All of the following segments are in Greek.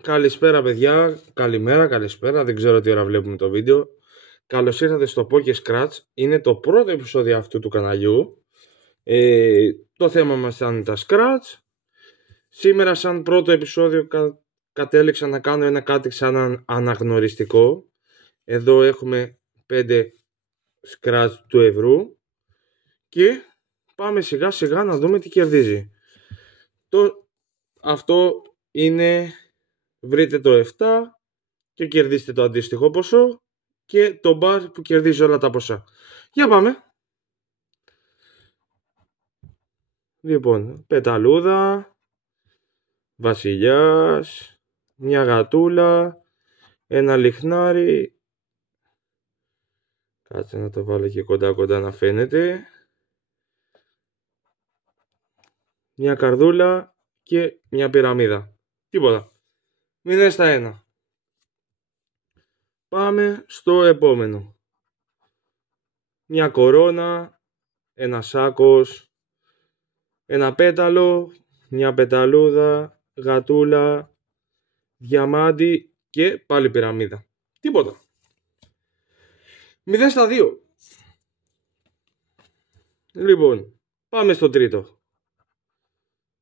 Καλησπέρα παιδιά, καλημέρα, καλησπέρα, δεν ξέρω τι ώρα βλέπουμε το βίντεο. Καλώς ήρθατε στο Poke Scratch, είναι το πρώτο επεισόδιο αυτού του καναλιού. Το θέμα μας ήταν τα Scratch. Σήμερα σαν πρώτο επεισόδιο κατέληξα να κάνω κάτι σαν αναγνωριστικό. Εδώ έχουμε 5 Scratch του ευρώ και πάμε σιγά σιγά να δούμε τι κερδίζει. Αυτό είναι, βρείτε το 7 και κερδίστε το αντίστοιχο ποσό και το bar που κερδίζει όλα τα ποσά. Για πάμε. Λοιπόν, πεταλούδα, βασιλιάς, μια γατούλα, ένα λιχνάρι. Κάτσε να το βάλω και κοντά να φαίνεται. Μια καρδούλα και μια πυραμίδα. Τίποτα. 0/1. Πάμε στο επόμενο. Μια κορώνα, ένα σάκος, ένα πέταλο, μια πεταλούδα, γατούλα, διαμάντι και πάλι πυραμίδα. Τίποτα. 0/2. Λοιπόν, πάμε στο τρίτο.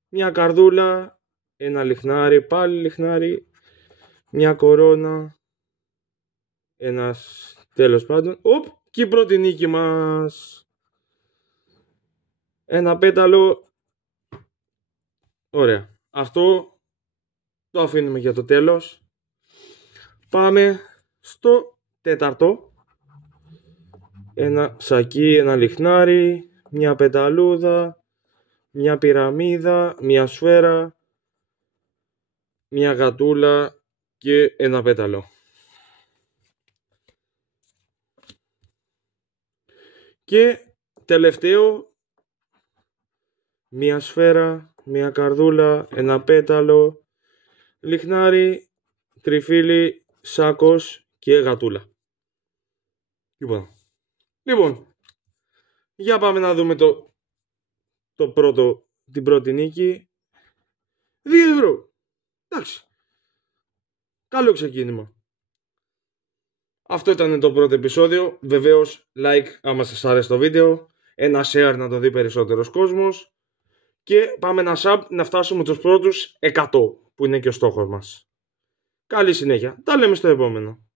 Μια καρδούλα, ένα λιχνάρι, πάλι λιχνάρι, μια κορώνα, ένας, τέλος πάντων, και η πρώτη νίκη μας. Ένα πέταλο. Ωραία. Αυτό το αφήνουμε για το τέλος. Πάμε στο τέταρτο. Ένα σακί, ένα λιχνάρι, μια πεταλούδα, μια πυραμίδα, μια σφαίρα, μια γατούλα και ένα πέταλο. Και τελευταίο, μια σφαίρα, μια καρδούλα, ένα πέταλο, λιχνάρι, τριφύλι, σάκος και γατούλα. Λοιπόν, για πάμε να δούμε την πρώτη νίκη. 2 ευρώ. Εντάξει. Καλό ξεκίνημα. Αυτό ήταν το πρώτο επεισόδιο. Βεβαίως like άμα σας άρεσε το βίντεο. Ένα share να το δει περισσότερος κόσμος. Και πάμε ένα sub να φτάσουμε τους πρώτους 100 που είναι και ο στόχος μας. Καλή συνέχεια. Τα λέμε στο επόμενο.